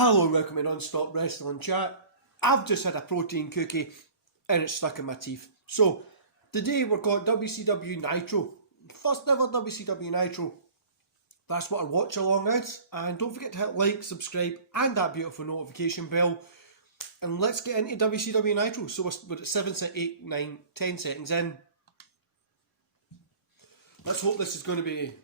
Hello and welcome to Non-Stop Wrestling Chat. I've just had a protein cookie and it's stuck in my teeth. So, today we've got WCW Nitro. First ever WCW Nitro. That's what our watch along is. And don't forget to hit like, subscribe and that beautiful notification bell. And let's get into WCW Nitro. So we're at 7, 8, 9, 10 seconds in. Let's hope this is going to be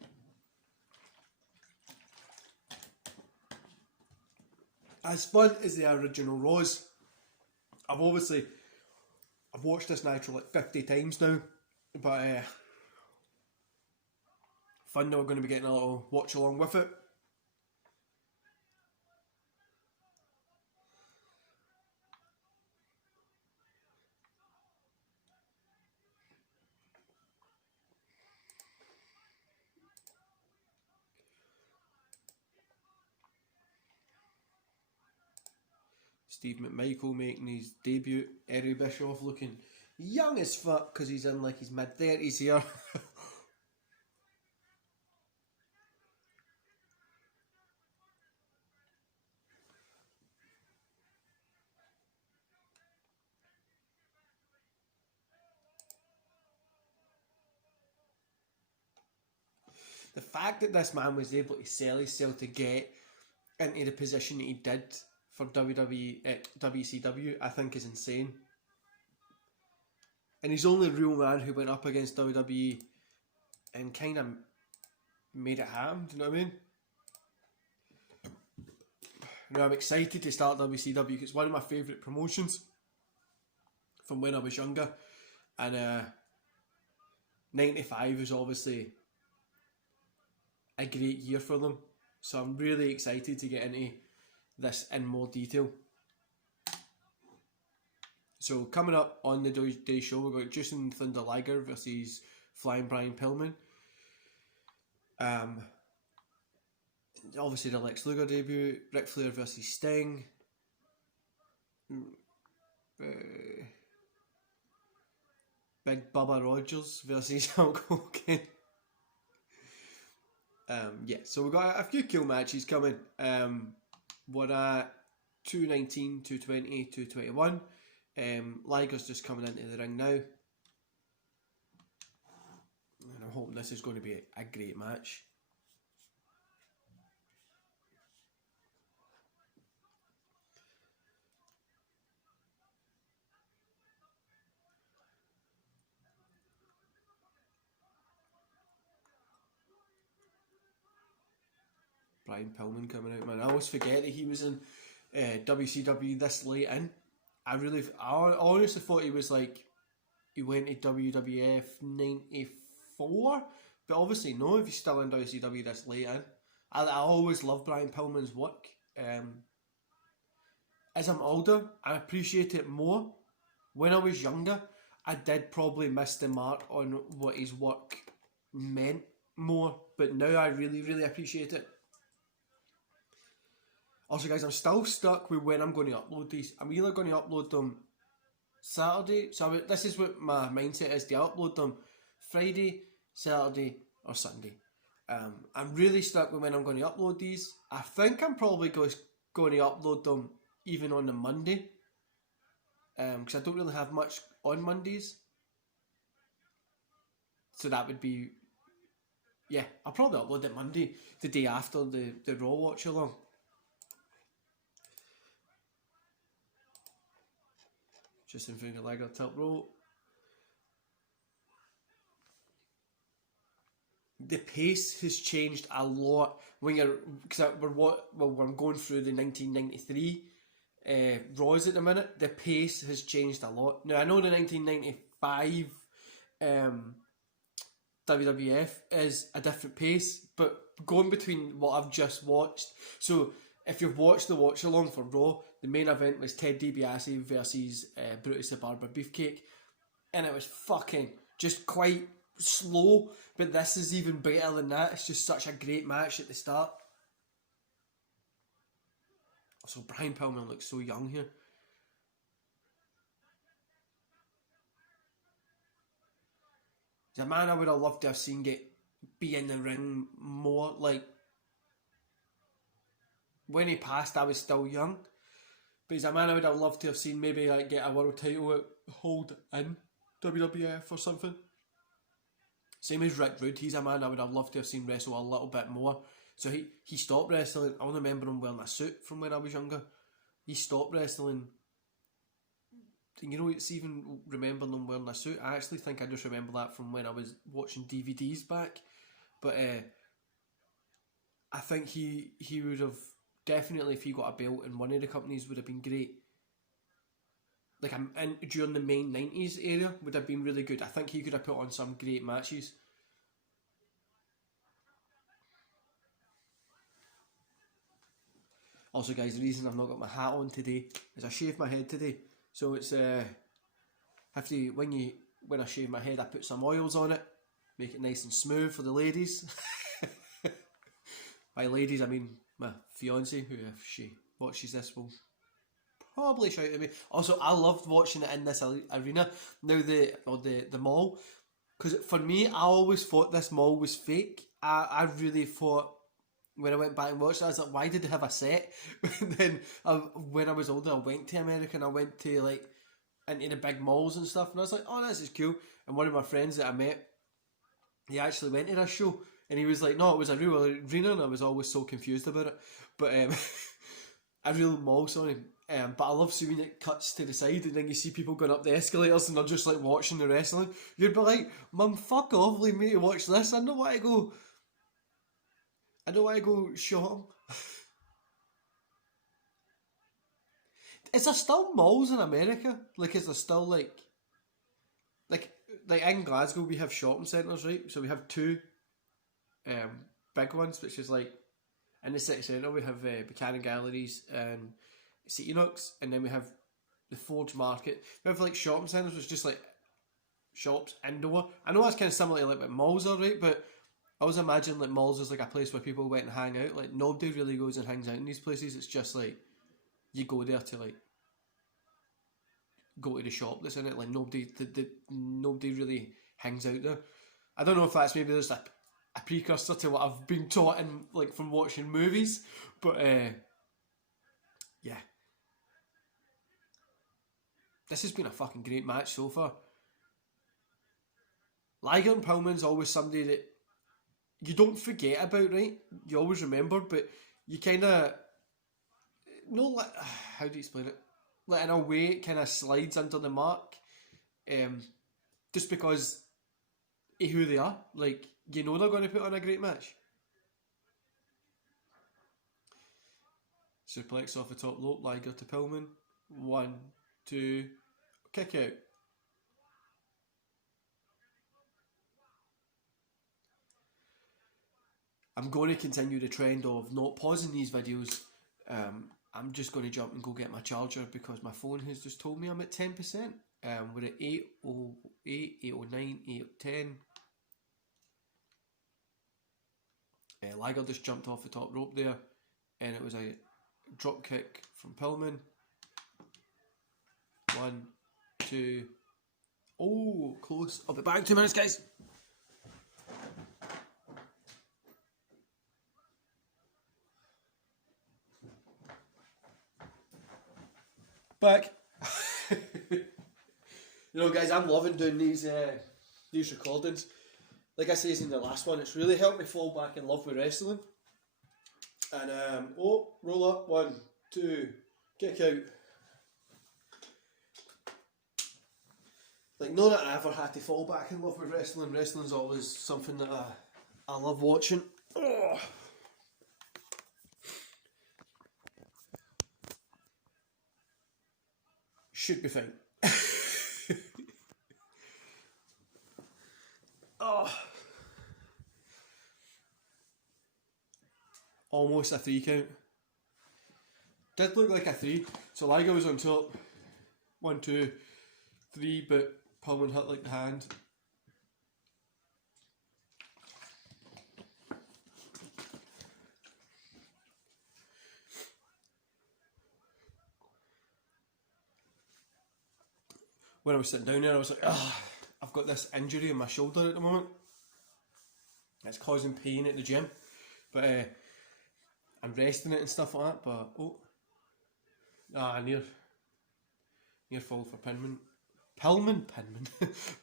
as fun as the original Raws. I've watched this Nitro like 50 times now, but fun that we're going to be getting a little watch along with it. Steve McMichael making his debut. Eric Bischoff looking young as fuck because he's in like his mid-30s here. The fact that this man was able to sell himself to get into the position that he did for WCW, I think is insane. And he's the only real man who went up against WWE and kind of made it happen, do you know what I mean? Now I'm excited to start WCW because it's one of my favourite promotions from when I was younger. And 95 is obviously a great year for them. So I'm really excited to get into this in more detail. So coming up on the day show, we've got Justin Thunder Liger versus Flying Brian Pillman. Obviously the Lex Luger debut, Ric Flair versus Sting. Big Bubba Rogers versus Hulk Hogan. Yeah, so we've got a few cool matches coming. We're at 219, 220, 221. Liger's just coming into the ring now. And I'm hoping this is going to be a great match. Brian Pillman coming out, man. I always forget that he was in WCW this late in. I honestly thought he was like, he went to WWF 94, but obviously no, if he's still in WCW this late in. I always love Brian Pillman's work. As I'm older, I appreciate it more. When I was younger, I did probably miss the mark on what his work meant more, but now I really, really appreciate it. Also guys, I'm still stuck with when I'm going to upload these. I'm either going to upload them Saturday, so this is what my mindset is, to upload them Friday, Saturday or Sunday. I'm really stuck with when I'm going to upload these. I think I'm probably going to upload them even on the Monday, because I don't really have much on Mondays. So that would be, yeah, I'll probably upload it Monday, the day after the Raw watch along. Justin Thunder Liger top rope. The pace has changed a lot when you're, because we're going through the 1993 Raws at the minute. The pace has changed a lot. Now I know the 1995 WWF is a different pace, but going between what I've just watched, so if you've watched the watch along for Raw, the main event was Ted DiBiase versus Brutus the Barber Beefcake, and it was fucking just quite slow, but this is even better than that. It's just such a great match at the start. Also, Brian Pillman looks so young here. He's a man I would have loved to have seen be in the ring more. Like, when he passed, I was still young. But he's a man I would have loved to have seen maybe like get a world title hold in WWF or something. Same as Rick Rude, he's a man I would have loved to have seen wrestle a little bit more. So he stopped wrestling. I only remember him wearing a suit from when I was younger. He stopped wrestling. You know, it's even remembering him wearing a suit. I actually think I just remember that from when I was watching DVDs back. But I think he would have definitely, if he got a belt in one of the companies, would have been great. Like during the main 90s era, would have been really good. I think he could have put on some great matches. Also, guys, the reason I've not got my hat on today is I shaved my head today. So it's have to when I shave my head, I put some oils on it, make it nice and smooth for the ladies. By ladies, I mean my fiance, who if she watches this will probably shout at me. Also, I loved watching it in this arena. Now the mall, because for me, I always thought this mall was fake. I really thought. When I went back and watched it, I was like, why did they have a set? Then when I was older, I went to America and I went to like into the big malls and stuff, and I was like, oh, this is cool. And one of my friends that I met, he actually went to this show, and he was like, no, it was a real arena, and I was always so confused about it. But a real mall, sorry. But I love seeing it cuts to the side, and then you see people going up the escalators, and they're just like watching the wrestling. You'd be like, Mum, fuck off, leave me to watch this. I don't want to go shop 'em. Is there still malls in America? Like, is there still like in Glasgow we have shopping centres, right? So we have two big ones, which is like in the city centre we have Buchanan Galleries and City Nooks, and then we have the Forge Market. We have like shopping centres, which is just like shops indoor. I know that's kind of similar to like what malls are, right? But I always imagine like malls is like a place where people went and hang out. Like nobody really goes and hangs out in these places. It's just like you go there to like go to the shop that's in it. Like nobody really hangs out there. I don't know if that's maybe there's a precursor to what I've been taught in like from watching movies, but yeah, this has been a fucking great match so far. Liger and Pillman's always somebody that you don't forget about, right? You always remember, but you kind of like how do you explain it? Like in a way, it kind of slides under the mark, just because of who they are. Like you know they're going to put on a great match. Suplex off the top rope, Liger to Pillman. 1, 2, kick out. I'm going to continue the trend of not pausing these videos. I'm just going to jump and go get my charger because my phone has just told me I'm at 10%. We're at 8:08, 8:09, 8:10. Liger just jumped off the top rope there, and it was a drop kick from Pillman. 1, 2. Oh, close. I'll be back in 2 minutes, guys. Back. You know, guys, I'm loving doing these recordings. Like I said in the last one, it's really helped me fall back in love with wrestling. And roll up, 1, 2, kick out. Like, not that I ever had to fall back in love with wrestling. Wrestling's always something that I love watching. Oh. Should be fine. Oh. Almost a 3 count. Did look like a 3. So Liger was on top. 1, 2, 3, but Pillman hit like the hand. When I was sitting down there, I was like, I've got this injury in my shoulder at the moment. It's causing pain at the gym. But and resting it and stuff like that. But near fall for Pillman,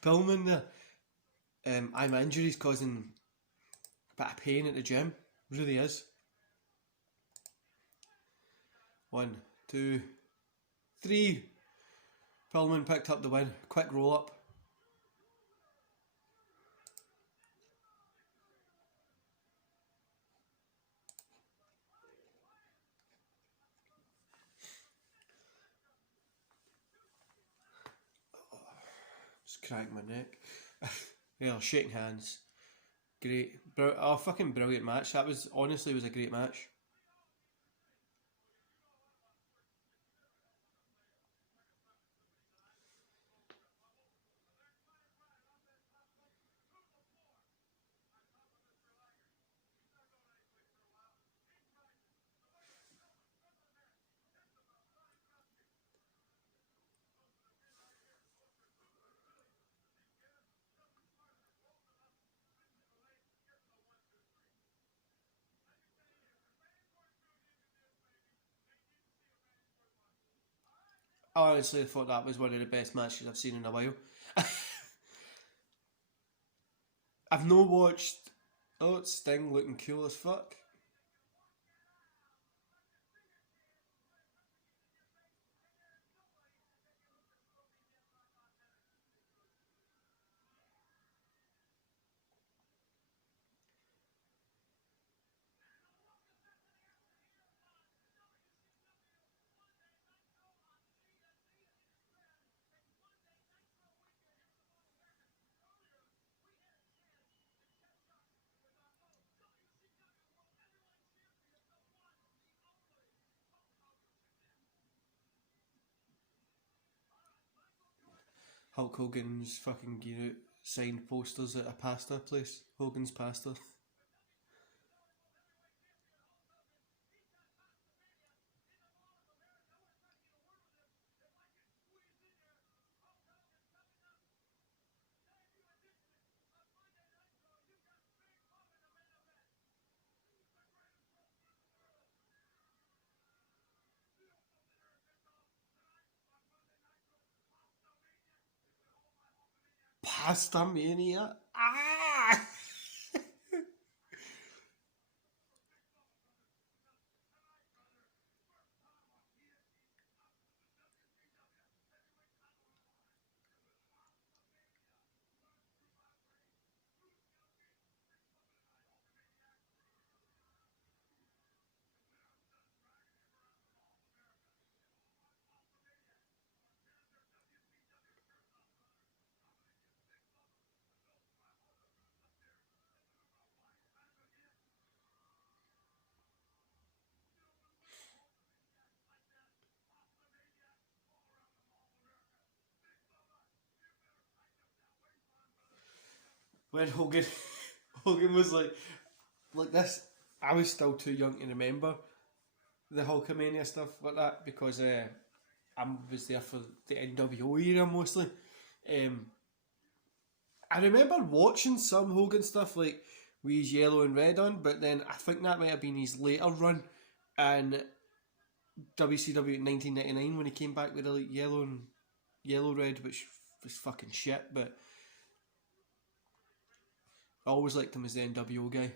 Pillman there. My injury's causing a bit of pain at the gym, really is. 1, 2, 3. Pillman picked up the win. Quick roll up. Just cracked my neck. Yeah, shaking hands. Great. Fucking brilliant match. That was honestly was a great match. I honestly thought that was one of the best matches I've seen in a while. I've no watched. Oh, it's Sting looking cool as fuck. Hulk Hogan's fucking gear out signed posters at a pasta place. Hogan's Pasta. Pasta Mania. Ah! When Hogan was like this, I was still too young to remember the Hulkamania stuff like that because I was there for the NWO era mostly. I remember watching some Hogan stuff like with his yellow and red on, but then I think that might have been his later run in WCW in 1999 when he came back with the like, yellow red, which was fucking shit. But I always liked him as the NWO guy.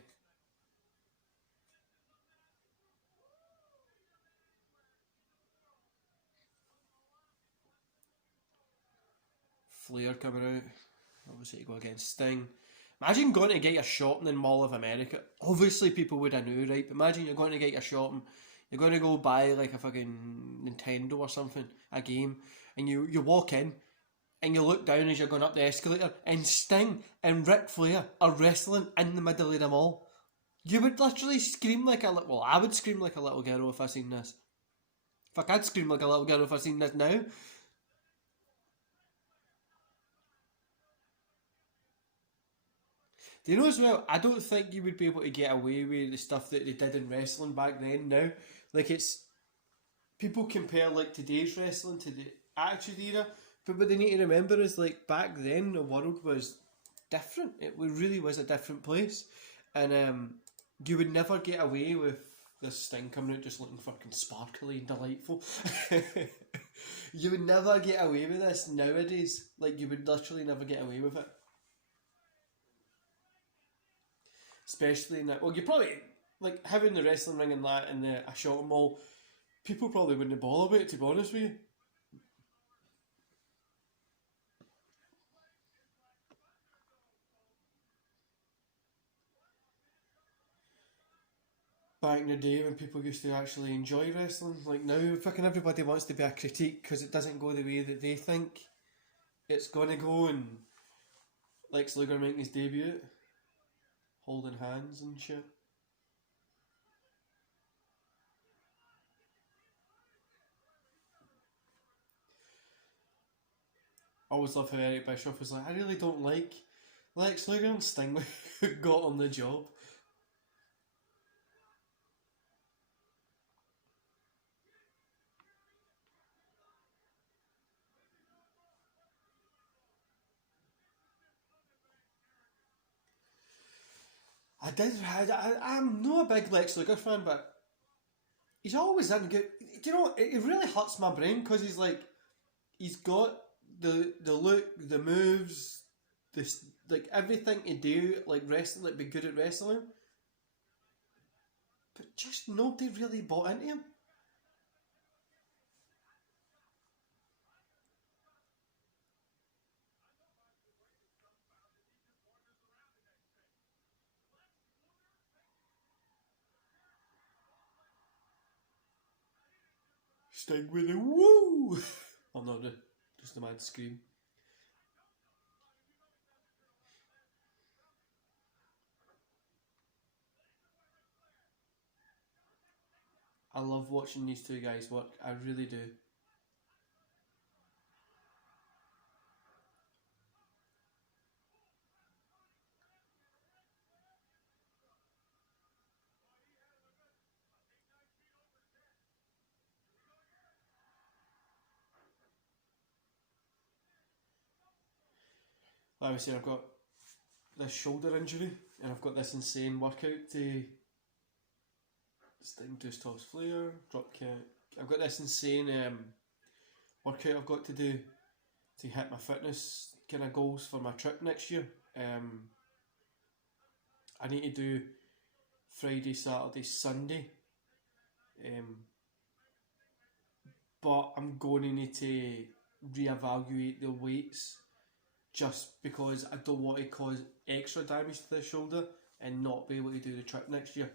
Flair coming out, obviously to go against Sting. Imagine going to get your shopping in Mall of America. Obviously, people would have knew, right? But imagine you're going to get your shopping. You're going to go buy like a fucking Nintendo or something, a game, and you walk in and you look down as you're going up the escalator, and Sting and Ric Flair are wrestling in the middle of the mall. You would literally scream like a little. Well, I would scream like a little girl if I seen this. Fuck, I'd scream like a little girl if I seen this now. Do you know as well? I don't think you would be able to get away with the stuff that they did in wrestling back then. Now, like it's people compare like today's wrestling to the Attitude Era, but what they need to remember is like back then the world was different. It really was a different place, and you would never get away with this Sting coming out just looking fucking sparkly and delightful. You would never get away with this nowadays. Like, you would literally never get away with it. Especially in that. Well, you probably, like, having the wrestling ring and that in a shopping mall, people probably wouldn't bother about it, to be honest with you. Back in the day when people used to actually enjoy wrestling, like now, fucking everybody wants to be a critique because it doesn't go the way that they think it's gonna go, and Lex Luger making his debut, holding hands and shit. I always love how Eric Bischoff was like, I really don't like Lex Luger, and Sting got on the job. I'm not a big Lex Luger fan, but he's always in good. Do you know, it really hurts my brain because he's like, he's got the look, the moves, this, like everything to do, like wrestling, like be good at wrestling, but just nobody really bought into him. Sting with a woo! I'm not just a mad scream. I love watching these two guys work. I really do. Like I said, I've got this shoulder injury and I've got this insane workout to Sting to toss Flair, drop kick. I've got this insane workout I've got to do to hit my fitness kind of goals for my trip next year. I need to do Friday, Saturday, Sunday. But I'm going to need to reevaluate the weights just because I don't want to cause extra damage to the shoulder and not be able to do the trip next year.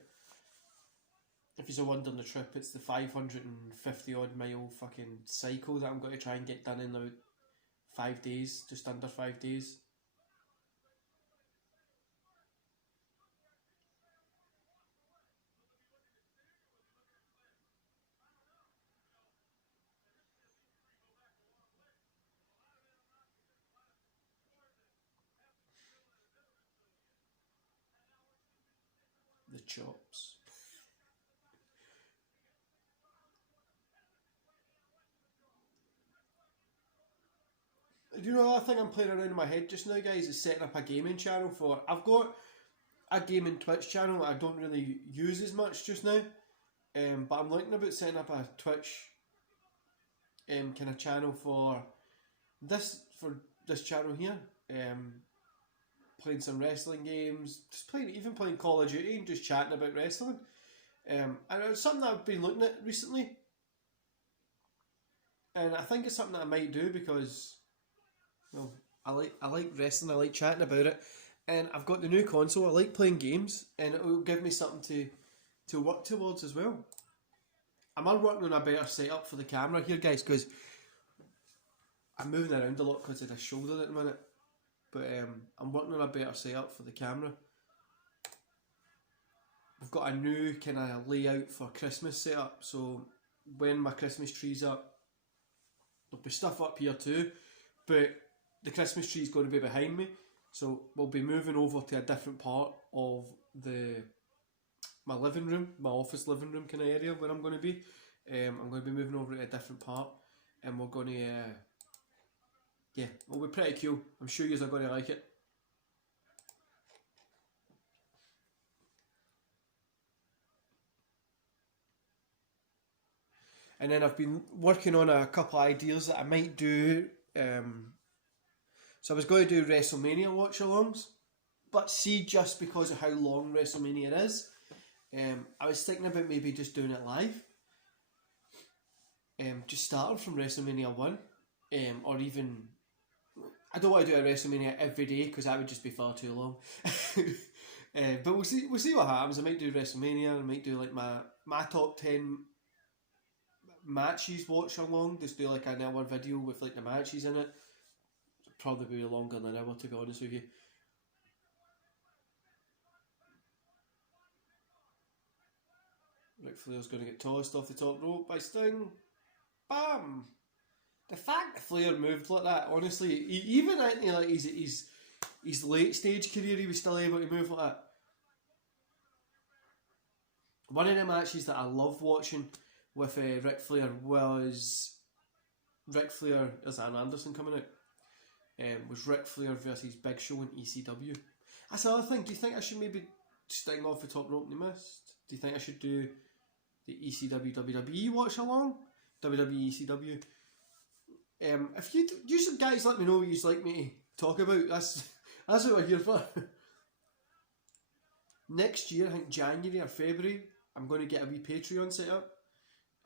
If you're wondering the trip, it's the 550 odd mile fucking cycle that I'm going to try and get done in about 5 days, just under 5 days. The chops. Do you know another thing I'm playing around in my head just now, guys, is setting up a gaming channel for... I've got a gaming Twitch channel that I don't really use as much just now, but I'm thinking about setting up a Twitch kind of channel for this channel here, playing some wrestling games, just playing Call of Duty and just chatting about wrestling. And it's something that I've been looking at recently, and I think it's something that I might do because, well, I like wrestling, I like chatting about it, and I've got the new console. I like playing games, and it will give me something to work towards as well. I'm working on a better setup for the camera here, guys, because I'm moving around a lot because of the shoulder at the minute. But I'm working on a better setup for the camera. We've got a new kind of layout for Christmas setup, so when my Christmas tree's up, there'll be stuff up here too, but the Christmas tree's going to be behind me, so we'll be moving over to a different part of my living room, my office living room kind of area where I'm going to be. I'm going to be moving over to a different part, and we're going to, yeah, it'll be pretty cool. I'm sure you're going to like it. And then I've been working on a couple of ideas that I might do. So I was going to do WrestleMania watch-alongs, but see, just because of how long WrestleMania is, I was thinking about maybe just doing it live. Just starting from WrestleMania 1, or even... I don't want to do a WrestleMania every day because that would just be far too long. But we'll see what happens. I might do WrestleMania, I might do like my top 10 matches watch along, just do like an hour video with like the matches in it. It'll probably be longer than an hour, to be honest with you. Ric Flair's going to get tossed off the top rope by Sting. Bam! The fact that Flair moved like that, honestly, even in like his late stage career, he was still able to move like that. One of the matches that I love watching with Ric Flair was Ric Flair, is Arn Anderson coming out? Was Ric Flair versus Big Show in ECW. That's the other thing. Do you think I should maybe Sting off the top rope and he missed? Do you think I should do the ECW WWE watch along? WWE ECW. If you some guys let me know what you'd like me to talk about. That's what we're here for. Next year, I think January or February, I'm going to get a wee Patreon set up.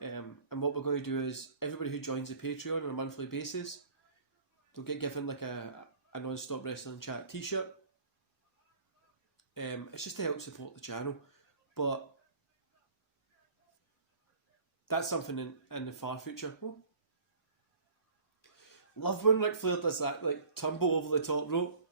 And what we're going to do is everybody who joins the Patreon on a monthly basis, they'll get given like a non-stop wrestling chat t-shirt. It's just to help support the channel, but that's something in the far future. Oh. Love when Ric Flair does that, like tumble over the top rope.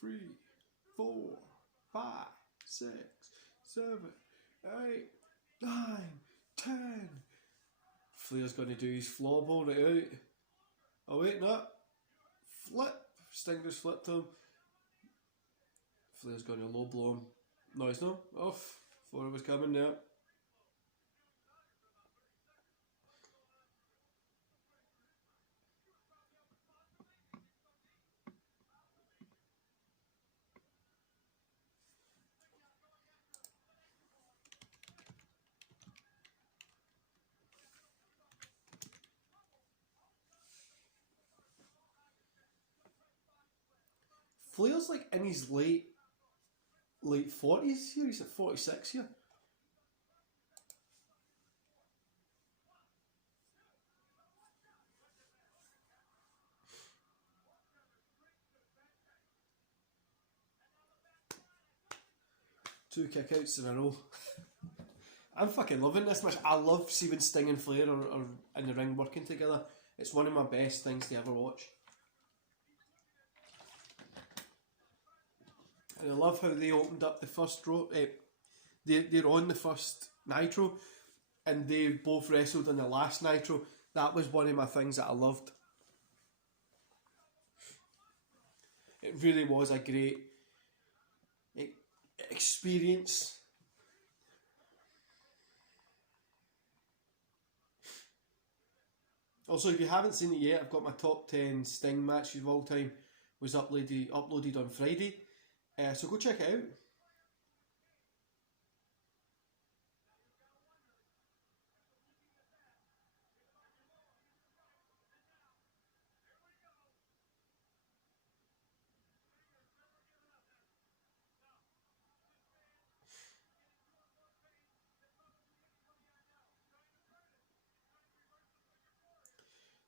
Three, 4, 5, 6, 7, 8, 9, 10. Flair's going to do his floorball right out. Oh wait, no. Flip. Sting just flipped him. Flair's going to low blow him. No, he's not. Off. Thought it was coming there. Flair's like in his late 40s here. He's at 46 here. Two kickouts in a row. I'm fucking loving this match. I love seeing Sting and Flair are in the ring working together. It's one of my best things to ever watch. And I love how they opened up the first row. They're on the first Nitro, and they both wrestled in the last Nitro. That was one of my things that I loved. It really was a great experience. Also, if you haven't seen it yet, I've got my top 10 Sting matches of all time was uploaded on Friday. So go check it out.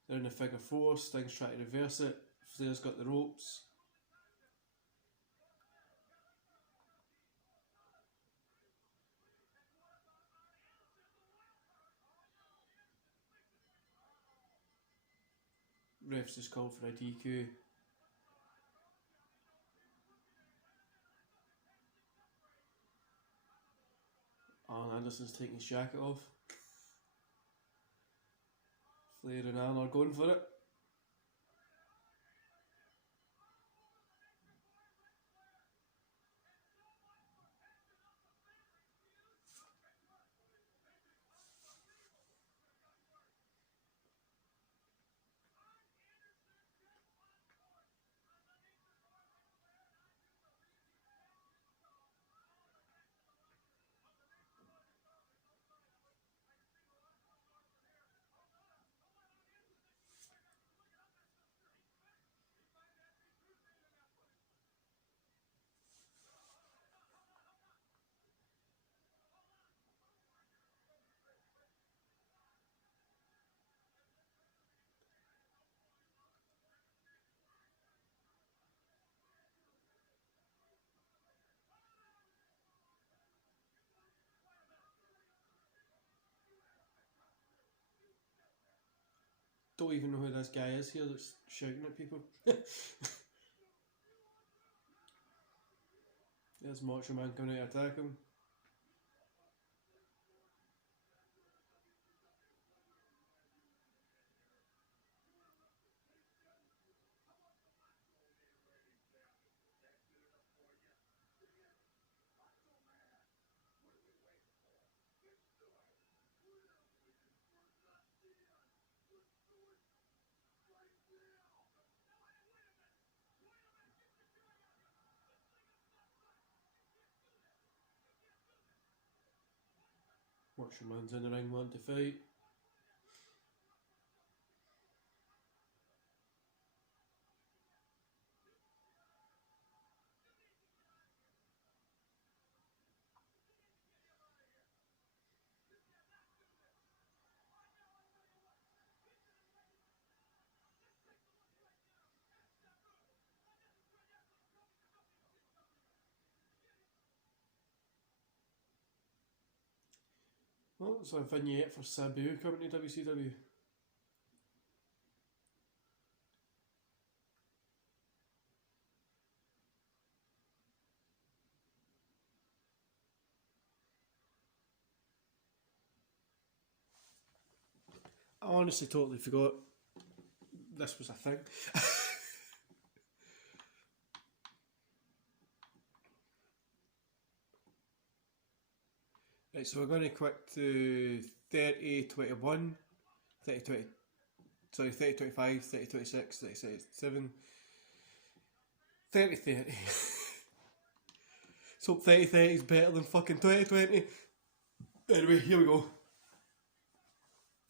They're in the figure 4, Sting's trying to reverse it, Flair's got the ropes. Ref's just called for a DQ. Arn Anderson's taking his jacket off. Flair and Arn are going for it. Don't even know who this guy is here that's shouting at people. There's Macho Man coming out to attack him. Macho Man's in the ring wanting to fight. Well, it's a vignette for Sabu coming to WCW. I honestly totally forgot this was a thing. Right, so we're going to quick to 30-21, 30-20, sorry, 30-25, 30-26, 30-27, 30-30. So 30-30 is better than fucking 20-20. Anyway, here we go.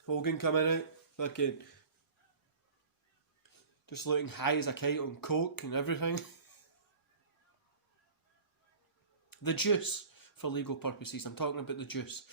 Hogan coming out, fucking just looking high as a kite on coke and everything. The juice, for legal purposes, I'm talking about the juice.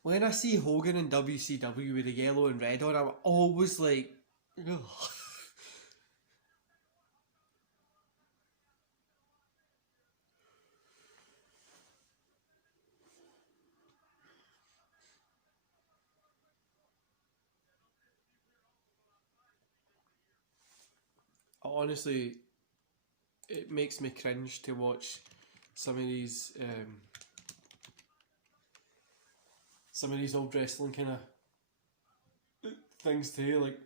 When I see Hogan in WCW with the yellow and red on, I'm always like, ugh. Honestly, it makes me cringe to watch some of these old wrestling kind of things too, like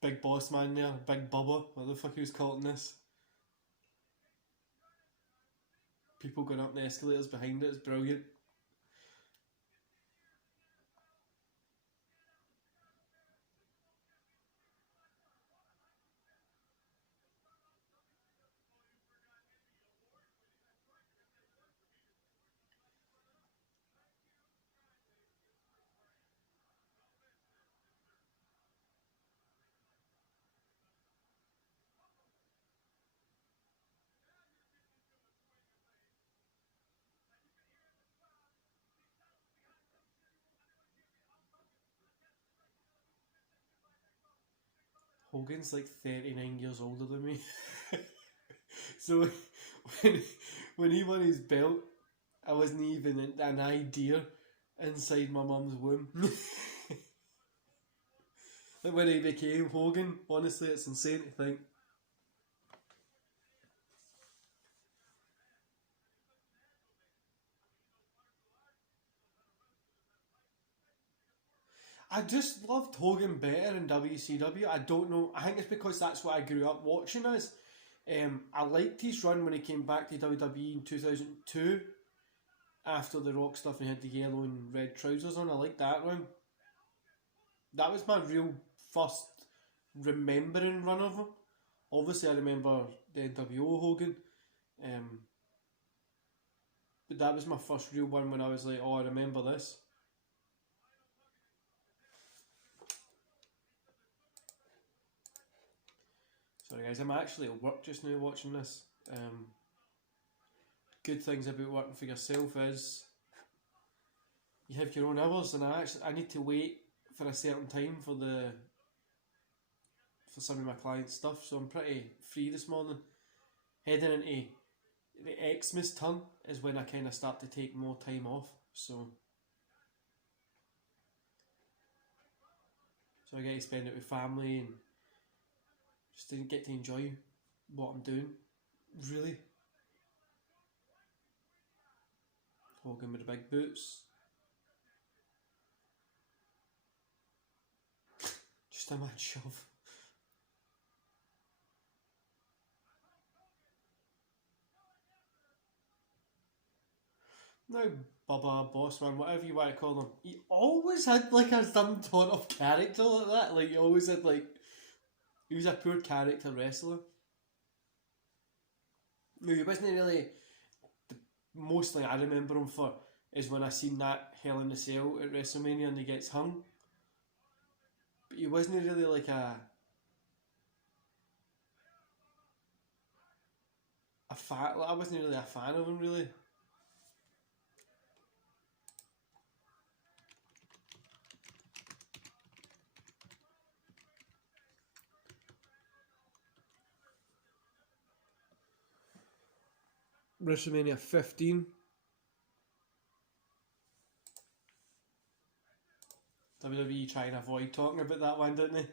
Big Boss Man there, Big Bubba, what the fuck he was calling this. People going up the escalators behind it is brilliant. Hogan's like 39 years older than me. So when, when he won his belt, I wasn't even an idea inside my mum's womb. Like when he became Hogan, honestly, it's insane to think. I just loved Hogan better in WCW. I don't know. I think it's because that's what I grew up watching as. I liked his run when he came back to WWE in 2002 after the Rock stuff and he had the yellow and red trousers on. I liked that run. That was my real first remembering run of him. Obviously, I remember the NWO Hogan, but that was my first real one when I was like, oh, I remember this. Sorry guys, I'm actually at work just now watching this. Good things about working for yourself is you have your own hours, and I need to wait for a certain time for some of my clients' stuff, so I'm pretty free this morning. Heading into the Xmas turn is when I kind of start to take more time off, so I get to spend it with family and just to get to enjoy what I'm doing, really. Hogan with the big boots. Just a mad shove. Now, Bubba, Bossman, whatever you want to call him, he always had like a some sort of character like that. Like, he always had like, he was a poor character wrestler. No, he wasn't really, the most thing I remember him for is when I seen that Hell in a Cell at WrestleMania and he gets hung. But he wasn't really like a fan, like, I wasn't really a fan of him really. WrestleMania 15. WWE trying to avoid talking about that one, didn't they?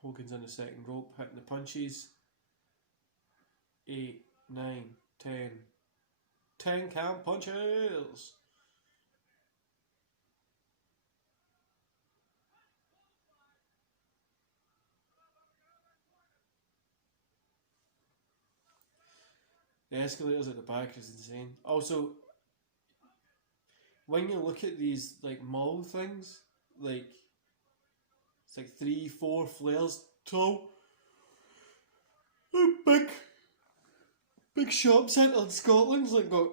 Hogan's on the second rope, hitting the punches. 8, 9, 10. 10 count punches! The escalators at the back is insane. Also, when you look at these like mall things, like it's like 3, 4 flares tall. Big shop centre in Scotland's like got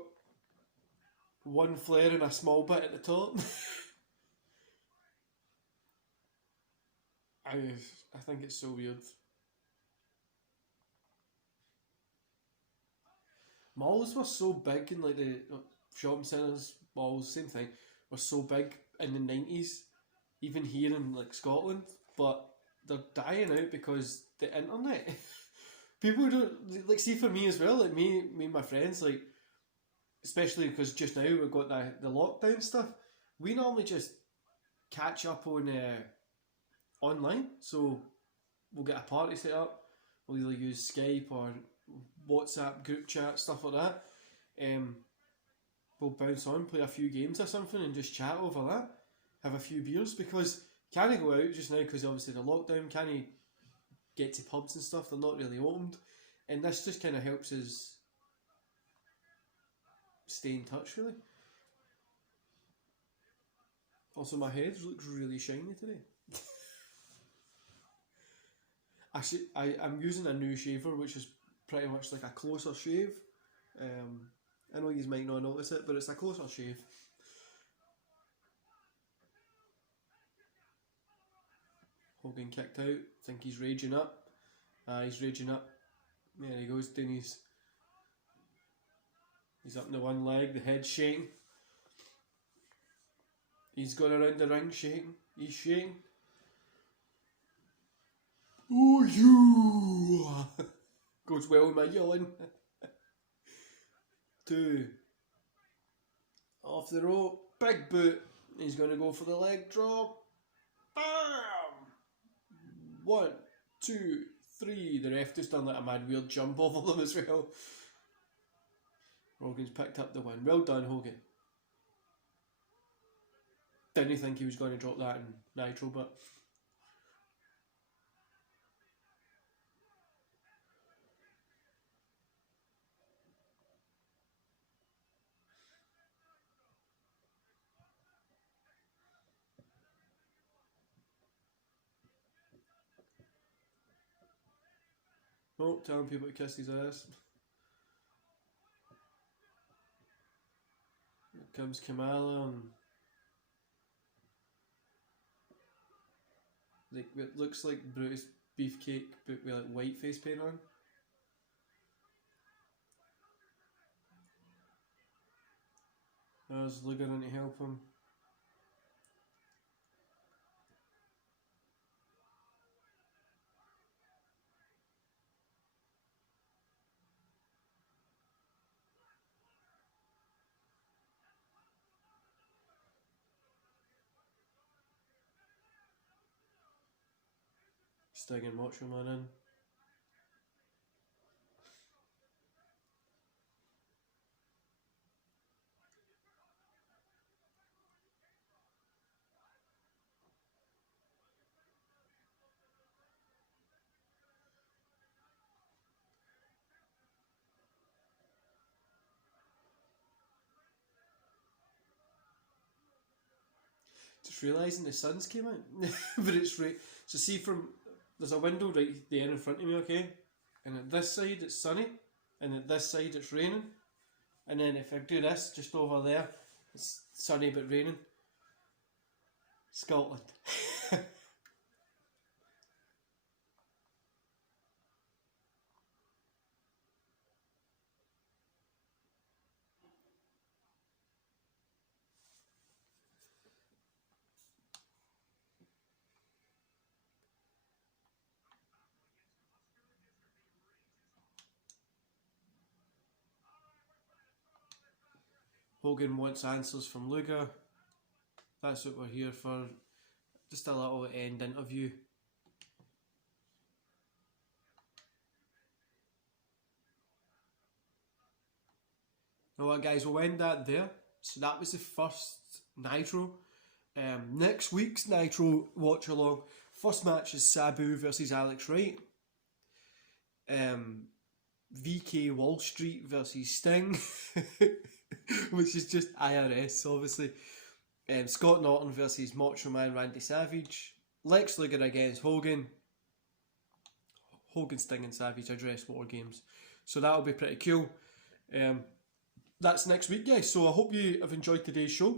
one flare and a small bit at the top. I think it's so weird. Malls were so big in like the shopping centres, malls, same thing, were so big in the 90s, even here in like Scotland, but they're dying out because the internet. People don't, like, see for me as well, like me and my friends, like, especially because just now we've got the lockdown stuff, we normally just catch up on online, so we'll get a party set up, we'll either use Skype or WhatsApp group chat, stuff like that. We'll bounce on, play a few games or something and just chat over that, have a few beers, because can't go out just now because obviously the lockdown, can't get to pubs and stuff, they're not really opened, and this just kind of helps us stay in touch really. Also, my head looks really shiny today. I'm using a new shaver which is pretty much like a closer shave. I know you might not notice it, but it's a closer shave. Hogan kicked out. Think he's raging up. He's raging up. There he goes, doing his. He's up in the one leg, the head shaking. He's gone around the ring shaking. He's shaking. Oh, you! Goes well with my yelling. 2. Off the rope. Big boot. He's going to go for the leg drop. Bam! 1, 2, 3. The ref just done like a mad weird jump off of them as well. Hogan's picked up the win. Well done, Hogan. Didn't think he was going to drop that in Nitro, but oh, telling people to kiss his ass. Here comes Kamala and like it looks like Brutus Beefcake but with like white face paint on. There's Luger in to help him. Sting and Macho Man in. Just realising the sun's came out. But it's right. So see from, there's a window right there in front of me, okay? And at this side it's sunny, and at this side it's raining. And then if I do this, just over there, it's sunny but raining. Scotland. Hogan wants answers from Luger. That's what we're here for. Just a little end interview. Alright guys, we'll end that there. So that was the first Nitro. Next week's Nitro watch along. First match is Sabu versus Alex Wright. VK Wall Street versus Sting. Which is just IRS, obviously. Scott Norton versus Macho Man Randy Savage. Lex Luger against Hogan. Hogan, Sting and Savage address War Games. So that'll be pretty cool. That's next week, guys. So I hope you have enjoyed today's show.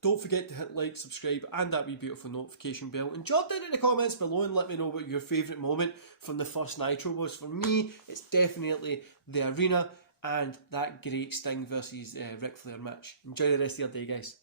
Don't forget to hit like, subscribe and that wee beautiful notification bell. And drop down in the comments below and let me know what your favourite moment from the first Nitro was. For me, it's definitely the arena and that great Sting versus Ric Flair match. Enjoy the rest of your day, guys.